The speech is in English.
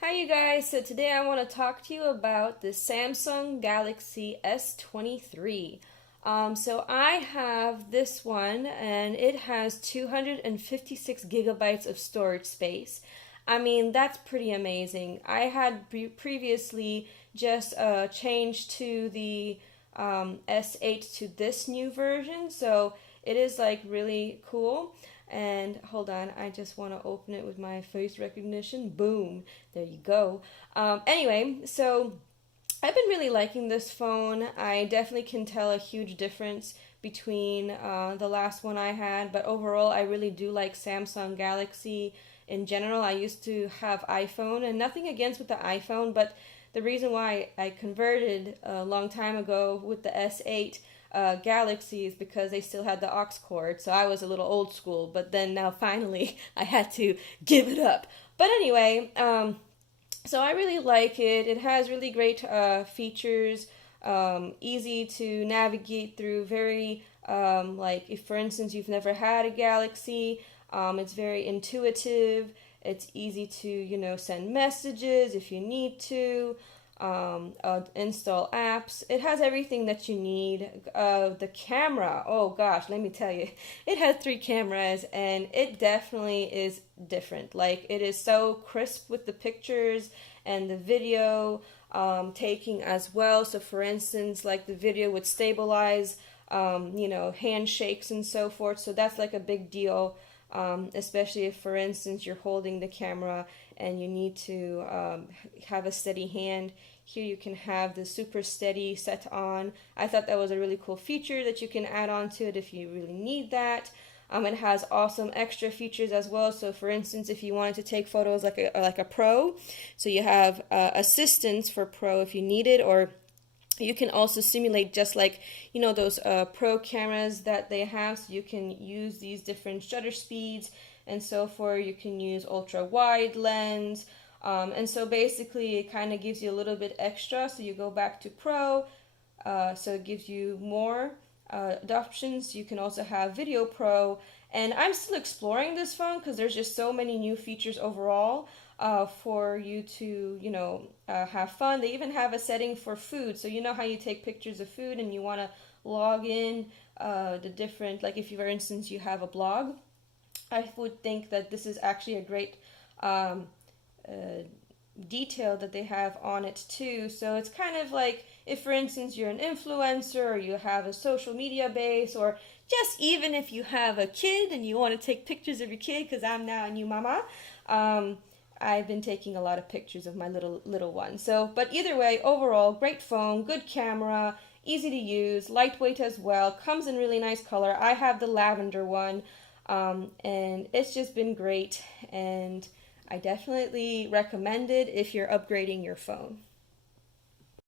Hi you guys, so today I want to talk to you about the Samsung Galaxy S23. So I have this one and it has 256 gigabytes of storage space. I mean, that's pretty amazing. I had previously just changed to the S8 to this new version, so it is like really cool. And hold on, I just want to open it with my face recognition. Boom, there you go. Anyway, so I've been really liking this phone. I definitely can tell a huge difference between the last one I had, but overall, I really do like Samsung Galaxy in general. I used to have iPhone, and nothing against with the iPhone, but the reason why I converted a long time ago with the S8 Galaxy is because they still had the aux cord, so I was a little old school, but then now finally I had to give it up. But anyway, so I really like it. It has really great features, easy to navigate through, very, like if for instance you've never had a Galaxy, it's very intuitive. It's easy to, send messages if you need to, install apps. It has everything that you need. The camera, oh gosh, let me tell you, it has three cameras and it definitely is different. Like it is so crisp with the pictures and the video taking as well. So for instance, like the video would stabilize, handshakes and so forth. So that's like a big deal. Especially if, for instance, you're holding the camera and you need to have a steady hand. Here you can have the super steady set on. I thought that was a really cool feature that you can add on to it if you really need that. It has awesome extra features as well. So, for instance, if you wanted to take photos like a pro, so you have assistance for pro if you need it, or you can also simulate just like those pro cameras that they have, so you can use these different shutter speeds and so forth. You can use ultra wide lens, and so basically it kind of gives you a little bit extra. So you go back to pro, so it gives you more options. You can also have video pro, and I'm still exploring this phone because there's just so many new features overall for you to, have fun. They even have a setting for food. So you know how you take pictures of food and you want to log in the different, like if you, for instance, you have a blog, I would think that this is actually a great detail that they have on it too. So it's kind of like if, for instance, you're an influencer or you have a social media base, or just even if you have a kid and you want to take pictures of your kid, because I'm now a new mama. I've been taking a lot of pictures of my little one. So, but either way, overall, great phone, good camera, easy to use, lightweight as well, comes in really nice color. I have the lavender one, and it's just been great, and I definitely recommend it if you're upgrading your phone.